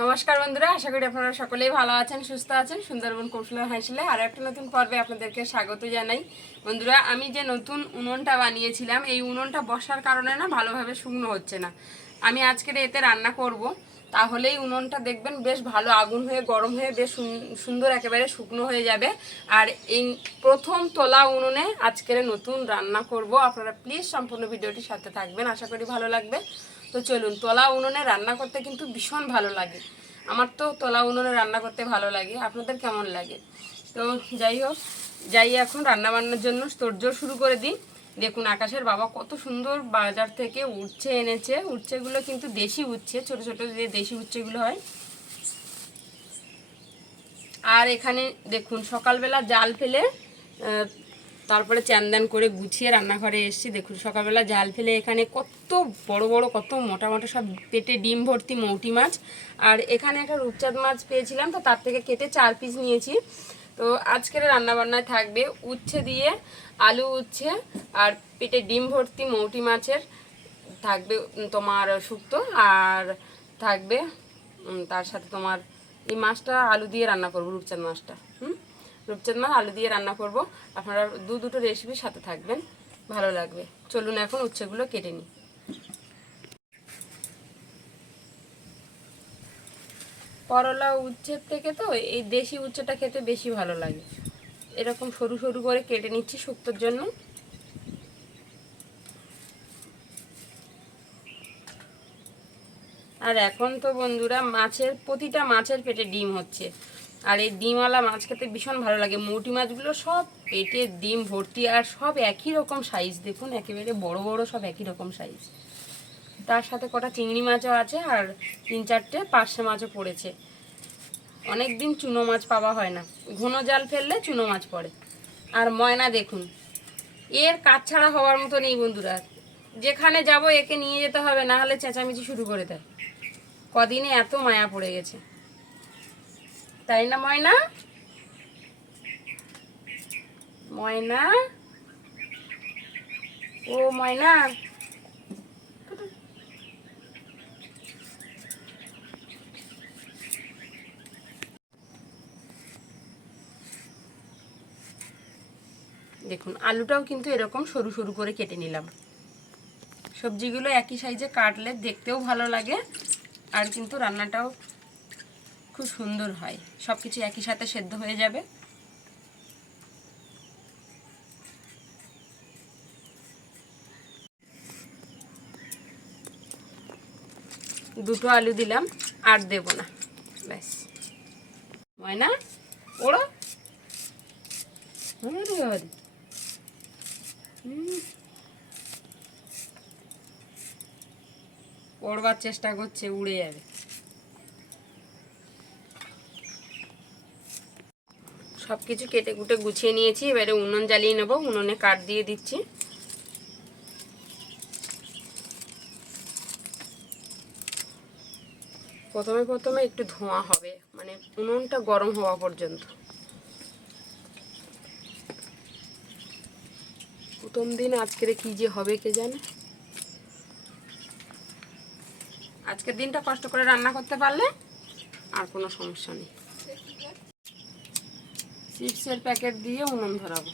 নমস্কার বন্ধুরা, আশা করি আপনারা সকলেই ভালো আছেন, সুস্থ আছেন। সুন্দরবন কৌশলের হাসিলে আরও একটা নতুন পর্বে আপনাদেরকে স্বাগত জানাই। বন্ধুরা, আমি যে নতুন উনুনটা বানিয়েছিলাম, এই উনুনটা বসার কারণে না ভালোভাবে শুকনো হচ্ছে না। আমি আজকের এতে রান্না করব, তাহলেই উনুনটা দেখবেন বেশ ভালো আগুন হয়ে গরম হয়ে বেশ সুন্দর একেবারে শুকনো হয়ে যাবে। আর এই প্রথম তোলা উনুনে আজকের নতুন রান্না করব। আপনারা প্লিজ সম্পূর্ণ ভিডিওটির সাথে থাকবেন, আশা করি ভালো লাগবে। তো চলুন, তোলা উনুনে রান্না করতে কিন্তু ভীষণ ভালো লাগে। আমার তো তোলা উনুনে রান্না করতে ভালো লাগে, আপনাদের কেমন লাগে? তো যাই এখন রান্না বান্নার জন্য তোড়জোড় শুরু করে দিই। দেখুন, আকাশের বাবা কত সুন্দর বাজার থেকে উচ্ছে এনেছে। উচ্ছেগুলো কিন্তু দেশি উচ্ছে, ছোট ছোট যে দেশি উচ্ছেগুলো হয়। আর এখানে দেখুন, সকালবেলা জাল ফেলে তারপরে চ্যান করে গুছিয়ে রান্নাঘরে এসেছি। দেখুন, সকালবেলা জাল ফেলে এখানে কত বড় বড় কত মোটা মোটা সব পেটে ডিম ভর্তি মৌটি মাছ। আর এখানে একটা রূপচাঁদ মাছ পেয়েছিলাম, তো তার থেকে কেটে 4 পিস নিয়েছি। তো আজকের রান্নাবান্নায় থাকবে উচ্ছে দিয়ে আলু উচ্ছে, আর পেটে ডিম ভর্তি মৌটি মাছের থাকবে তোমার শুক্তো, আর থাকবে তার সাথে তোমার এই মাছটা আলু দিয়ে রান্না করবো, রূপচাঁদ মাছটা। রূপচাঁদ মাছ আলু দিয়ে রান্না করব। আপনারা দুটো রেসিপির সাথে থাকবেন, ভালো লাগবে। চলুন এখন উচ্ছেগুলো কেটে নিই। করলা উচ্ছের থেকে তো এই দেশি উচ্ছেটা খেতে বেশি ভালো লাগে। এরকম সরু সরু করে কেটে নিচ্ছি শুক্তোর জন্য। আর এখন তো বন্ধুরা প্রতিটা মাছের পেটে ডিম হচ্ছে। আর এই ডিমওয়ালা মাছ খেতে ভীষণ ভালো লাগে। মৌটি মাছগুলো সব পেটে ডিম ভর্তি, আর সব একই রকম সাইজ। দেখুন, একেবারে বড় বড় সব একই রকম সাইজ। তার সাথে কটা চিংড়ি মাছও আছে, আর 3-4টে পার্শে মাছও পড়েছে। অনেক দিন চুনো মাছ পাওয়া হয় না, ঘন জাল ফেললে চুনো মাছ পড়ে। আর ময়না দেখুন, এর কাজ ছাড়া হওয়ার মতো নেই বন্ধুরা। যেখানে যাব একে নিয়ে যেতে হবে, না হলে চেঁচামেচি শুরু করে দেয়। কদিনে এত মায়া পড়ে গেছে, তাই না ময়না? ময়না, ও ময়না, দেখুন আলুটাও কিন্তু এরকম সরু সরু করে কেটে নিলাম। সবজিগুলো একই সাইজে কাটলে দেখতেও ভালো লাগে, আর কিন্তু রান্নাটাও খুব সুন্দর হয়। সব কিছু একই সাথে সেদ্ধ হয়ে যাবে। দুটো আলু দিলাম, আর দেব না, ব্যাস। ময়না, ওড়ো। পড়বার চেষ্টা করছে, উড়ে যাবে। সব কিছু কেটে কুটে গুছিয়ে নিয়েছি, এবারে উনুন জ্বালিয়ে নেব। উনুনে কাঠ দিয়ে দিচ্ছি। প্রথমে একটু ধোঁয়া হবে, মানে উনুনটা গরম হওয়া পর্যন্ত। প্রথম দিন আজকের কি যে হবে কে জানে। আজকের দিনটা কষ্ট করে রান্না করতে পারলে আর কোনো সমস্যা নেই। চিপসের প্যাকেট দিয়ে উনুন ধরাবো।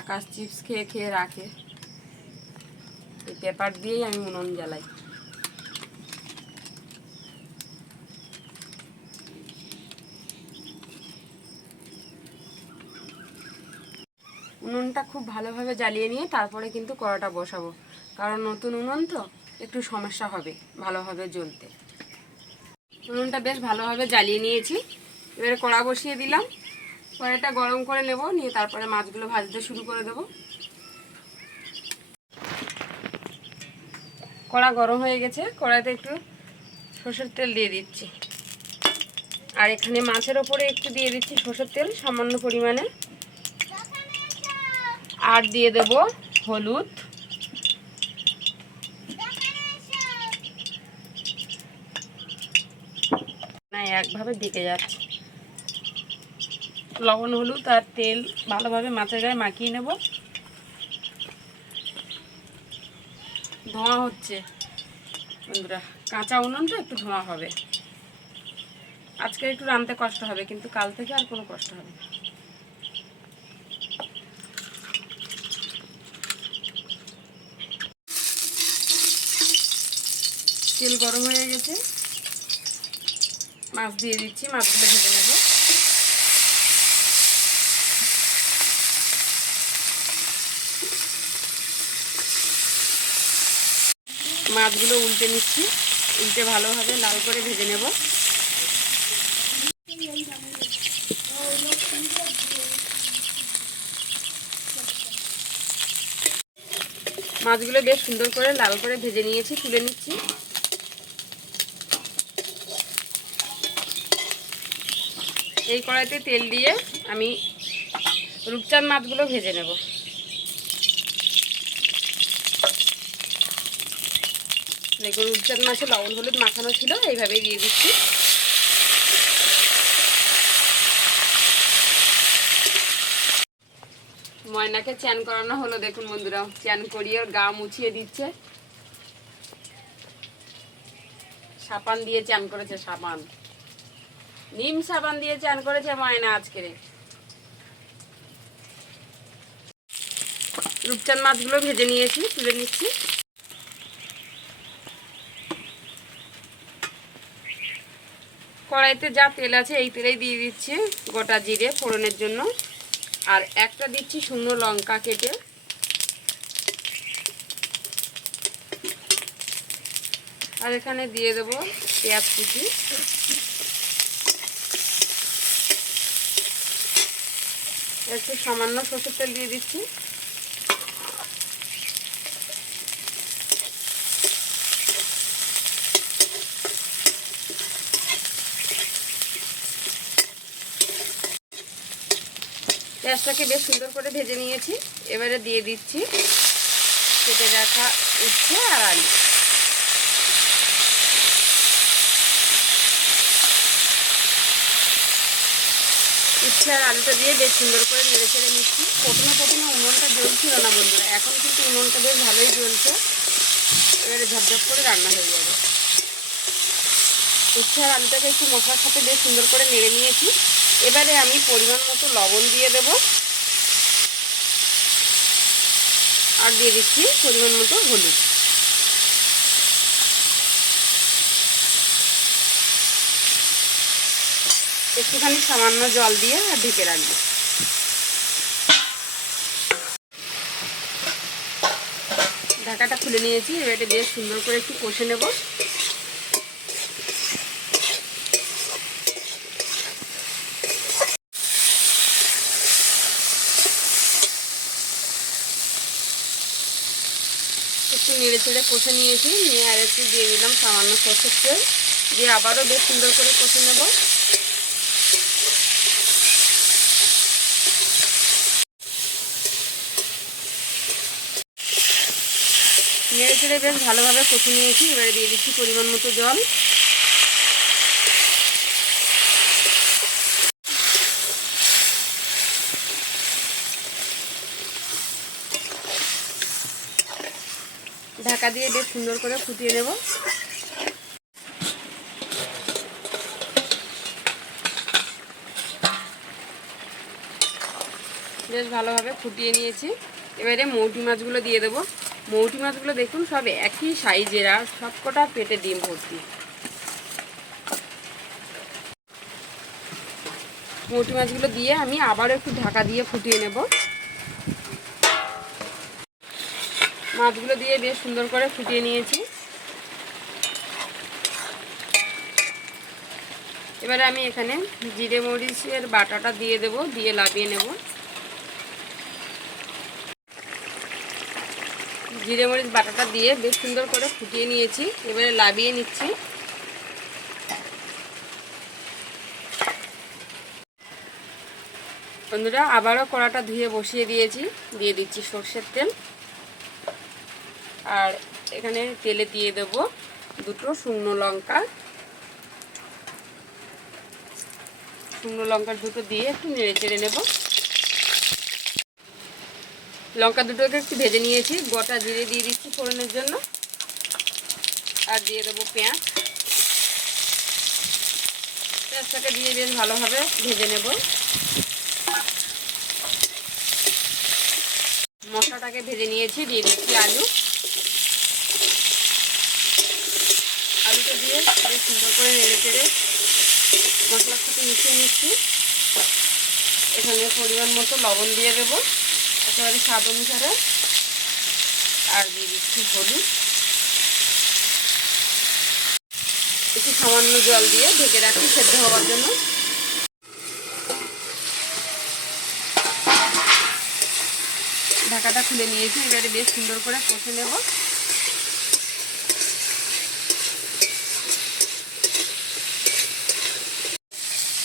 আকাশ চিপস খেয়ে খেয়ে রাখে, এই পেপার দিয়েই আমি উনুন জ্বালাই। উনুনটা খুব ভালোভাবে জ্বালিয়ে নিয়ে তারপরে কিন্তু কড়াটা বসাবো, কারণ নতুন উনুন তো একটু সমস্যা হবে ভালোভাবে জ্বলতে। উনুনটা বেশ ভালোভাবে জ্বালিয়ে নিয়েছি, এবারে কড়া বসিয়ে দিলাম। কড়াইটা গরম করে নেব, নিয়ে তারপরে মাছগুলো ভাজতে শুরু করে দেবো। কড়া গরম হয়ে গেছে, কড়াইতে একটু সরষের তেল দিয়ে দিচ্ছি। আর এখানে মাছের ওপরে একটু দিয়ে দিচ্ছি সরষের তেল সামান্য পরিমাণে। আর দিয়ে দেব হলুদ, না একভাবে দিতে যাচ্ছে। লবণ হলুদ আর তেল ভালোভাবে মাছের গায়ে মাখিয়ে নেব। ধোঁয়া হচ্ছে বন্ধুরা, কাঁচা উনুনটা একটু ধোঁয়া হবে। আজকে একটু রাঁধতে কষ্ট হবে, কিন্তু কাল থেকে আর কোনো কষ্ট হবে না। তেল গরম হয়ে গেছে, মাছ দিয়ে দিচ্ছি, মাছগুলো ভেজে নেব। মাছগুলো উল্টে নিচ্ছি, উল্টে ভালোভাবে লাল করে ভেজে নেব। মাছগুলো বেশ সুন্দর করে লাল করে ভেজে নিয়েছি, তুলে নিচ্ছি। এই কড়াইতে তেল দিয়ে আমি রূপচাঁদ মাছগুলো ভেজে নেব। দেখুন, রূপচাঁদ মাছে লবণ হলুদ মাখানো ছিল, এইভাবেই দিয়ে দিচ্ছি। ময়নাকে চ্যান করানো হলো, দেখুন বন্ধুরা, চ্যান করিয়ে ওর গা মুছিয়ে দিচ্ছে। সাবান দিয়ে চ্যান করেছে, সাবান, নিম সাবান দিয়ে চ্যান করেছে ময়না আজকে। রূপচাঁদ মাছগুলো ভেজে নিয়েছি, তুলে নিচ্ছি। কড়াইতে যা তেল আছে এই তেলেই দিয়ে দিচ্ছি গোটা জিরে ফোড়নের জন্য, আর একটা দিচ্ছি শুকনো লঙ্কা কেটে, আর এখানে দিয়ে দেব পেঁয়াজ কুচি, একটু সামান্য সরষের তেল দিয়ে দিচ্ছি। পেঁয়াজটাকে বেশ সুন্দর করে ভেজে নিয়েছি, এবারে দিয়ে দিচ্ছি কেটে রাখা উচ্ছে আর আলু। উচ্ছে আর আলুটা দিয়ে বেশ সুন্দর করে নেড়ে চেড়ে নিচ্ছি। প্রথমে উনুনটা জ্বলছিল না বন্ধুরা, এখন কিন্তু উনুনটা বেশ ভালোই জ্বলছে। এবারে ঝপঝপ করে রান্না হয়ে যাবে। উচ্ছে আর আলুটাকে একটু মশলার সাথে বেশ সুন্দর করে নেড়ে নিয়েছি। এবারে আমি পরিমাণ মতো লবণ দিয়ে দেব, আর দিয়ে দিচ্ছি পরিমাণ মতো হলুদ। একটুখানি সামান্য জল দিয়ে আর ঢেকে রাখবো। ঢাকাটা খুলে নিয়েছি, এবারে বেশ সুন্দর করে একটু কষে নেব। একটু নেড়ে চেড়ে কষে নিয়েছি, নিয়ে আর একটু দিয়ে দিলাম সামান্য সরষের তেল, দিয়ে আবারও বেশ সুন্দর করে কষে নেব। নেড়ে চেড়ে বেশ ভালোভাবে কষে নিয়েছি, এবারে দিয়ে দিচ্ছি পরিমাণ মতো জল। ঢাকা দিয়ে বেশ সুন্দর করে ফুটিয়ে নেব। বেশ ভালোভাবে ফুটিয়ে নিয়েছি, এবারে মৌটি মাছগুলো দিয়ে দেবো। মৌটি মাছগুলো দেখুন সব একই সাইজের, আর সবকটা পেটে ডিম ভর্তি। মৌটি মাছগুলো দিয়ে আমি আবারও একটু ঢাকা দিয়ে ফুটিয়ে নেব। মাছগুলো দিয়ে বেশ সুন্দর করে ফুটিয়ে নিয়েছি। এবারে আমি এখানে জিরে মরিচের বাটাটা দিয়ে দেব, দিয়ে লাবিয়ে নেব। জিরে মরিচ বাটাটা দিয়ে বেশ সুন্দর করে ফুটিয়ে নিয়েছি, এবারে লাবিয়ে নিচ্ছি। বন্ধুরা, আবারও কড়াটা ধুয়ে বসিয়ে দিয়েছি, দিয়ে দিচ্ছি সরষের তেল, আর এখানে তেলে দিয়ে দেব দুটো শুকনো লঙ্কা। শুকনো লঙ্কার দুটো দিয়ে একটু নেড়ে চেড়ে নেব। লঙ্কা দুটোকে একটু ভেজে নিয়েছি, গোটা জিরে দিয়ে দিচ্ছি ফোড়নের জন্য। আর দিয়ে দেবো পেঁয়াজ। পেঁয়াজটাকে দিয়ে বেশ ভালোভাবে ভেজে নেব। মশলাটাকে ভেজে নিয়েছি, দিয়ে দিচ্ছি আলু। আলুটা দিয়ে বেশ সুন্দর করে নেড়ে চেড়ে মশলার সাথে মিশিয়ে নিচ্ছি। এখানে পরিমাণ মতো লবণ দিয়ে দেবো একেবারে স্বাদ অনুসারে, আর দিয়ে দিচ্ছি হলুদ। একটু সামান্য জল দিয়ে ঢেকে রাখছি সেদ্ধ হওয়ার জন্য। ঢাকাটা খুলে নিয়েছি, এবারে বেশ সুন্দর করে কষে নেব।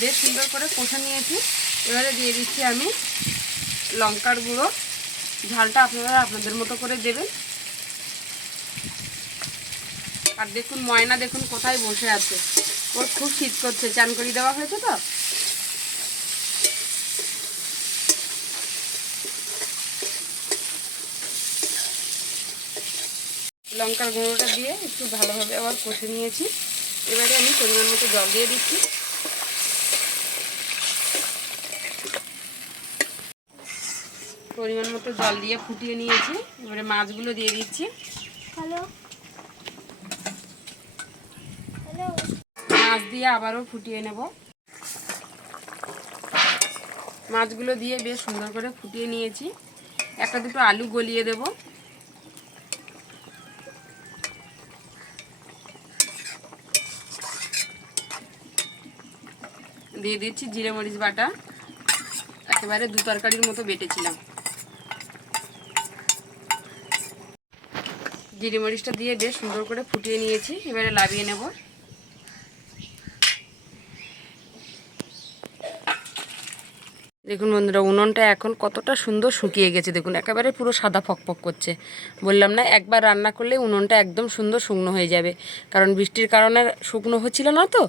বেশ সুন্দর করে কষে নিয়েছি, এবারে দিয়ে দিচ্ছি আমি লঙ্কার গুঁড়ো। ঝালটা আপনারা আপনাদের মতো করে দেবেন। আর দেখুন ময়না দেখুন কোথায় বসে আছে, ওর খুব শীত করছে, চান করে দেওয়া হয়েছে তো। লঙ্কার গুঁড়োটা দিয়ে একটু ভালোভাবে আবার কষে নিয়েছি। এবারে আমি পরিমাণ মতো জল দিয়ে দিচ্ছি। পরিমাণ মতো জল দিয়ে ফুটিয়ে নিয়েছি, এবারে মাছগুলো দিয়ে দিচ্ছি। মাছ দিয়ে আবারও ফুটিয়ে নেব। মাছগুলো দিয়ে বেশ সুন্দর করে ফুটিয়ে নিয়েছি। একটা দুটো আলু গলিয়ে দেব। দিয়ে দিচ্ছি জিরে মরিচ বাটা, একেবারে দু তরকারির মতো বেটেছিলাম। জিরে মরিচটা দিয়ে বেশ সুন্দর করে ফুটিয়ে নিয়েছি, এবারে নামিয়ে নেব। দেখুন বন্ধুরা, উনুনটা এখন কতটা সুন্দর শুকিয়ে গেছে, দেখুন একেবারে পুরো সাদা ফকফক করছে। বললাম না, একবার রান্না করলে উনুনটা একদম সুন্দর শুকনো হয়ে যাবে, কারণ বৃষ্টির কারণে শুকনো হচ্ছিল না তো,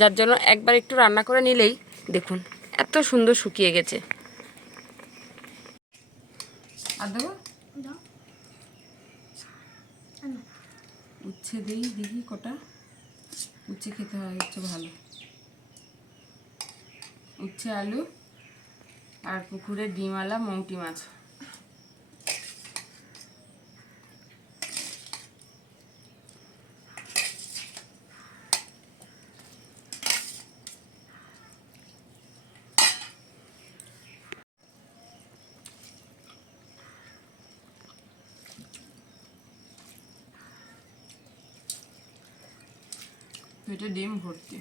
যার জন্য একবার একটু রান্না করে নিলেই দেখুন এত সুন্দর শুকিয়ে গেছে। আর দেবো উচ্ছে দিই, দেখি কটা উচ্ছে খেতে হয়, হচ্ছে ভালো। উচ্ছে, আলু আর পুকুরের ডিমওয়ালা মৌটি মাছ। এটা ডিম ভর্তি।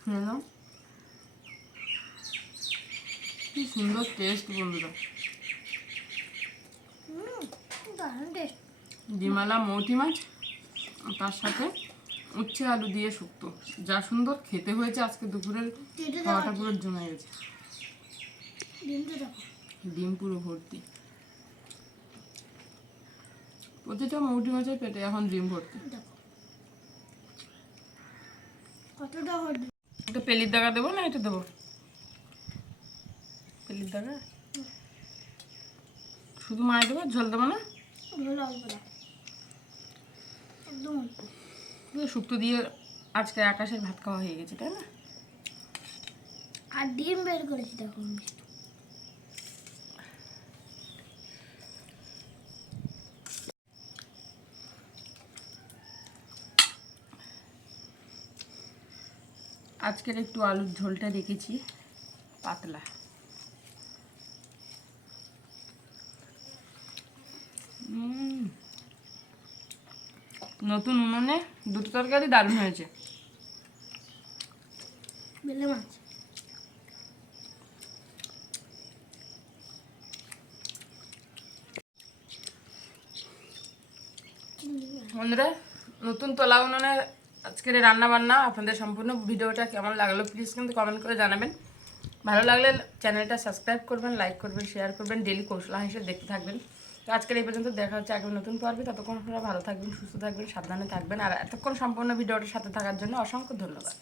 খেয়ে নাও, কি সুন্দর টেস্ট বন্ধুরা। ডিমালা মৌটি মাছ, তার সাথে উচ্ছে আলু দিয়ে শুক্তো, যা সুন্দর খেতে হয়েছে। আজকে দুপুরের খাওয়াটা পুরো জমে গেছে। ডিম পুরো ভর্তি, প্রতিটা মৌটি মাছের পেটে এখন ডিম ভর্তি। একটা পেলির দাগা দেবো না, এটা দেবো পেলির দাগা, শুধু মাছ দেবো, ঝোল দেবো না। শুক্তো দিয়ে আজকে আকাশের ভাত খাওয়া হয়ে গেছে, তাই না? আর ডিম বের করেছি দেখুন। আজকের একটু আলুর ঝোলটা রেখেছি পাতলা। নতুন উনুনে দুটো তরকারি দারুণ হয়েছে। বেলে মাছ বন্ধুরা, নতুন তোলা উনুনের আজকের রান্না বান্না আপনাদের সম্পূর্ণ ভিডিওটা কেমন লাগলো প্লিজ কিন্তু কমেন্ট করে জানাবেন। ভালো লাগলে চ্যানেলটা সাবস্ক্রাইব করবেন, লাইক করবেন, শেয়ার করবেন, ডেলি কৌশলা হিসেবে দেখতে থাকবেন। তো আজকের এই পর্যন্ত, দেখা হচ্ছে আগামী নতুন পর্বে। ততক্ষণ আপনারা ভালো থাকবেন, সুস্থ থাকবেন, সাবধানে থাকবেন। আর এতক্ষণ সম্পূর্ণ ভিডিওটার সাথে থাকার জন্য অসংখ্য ধন্যবাদ।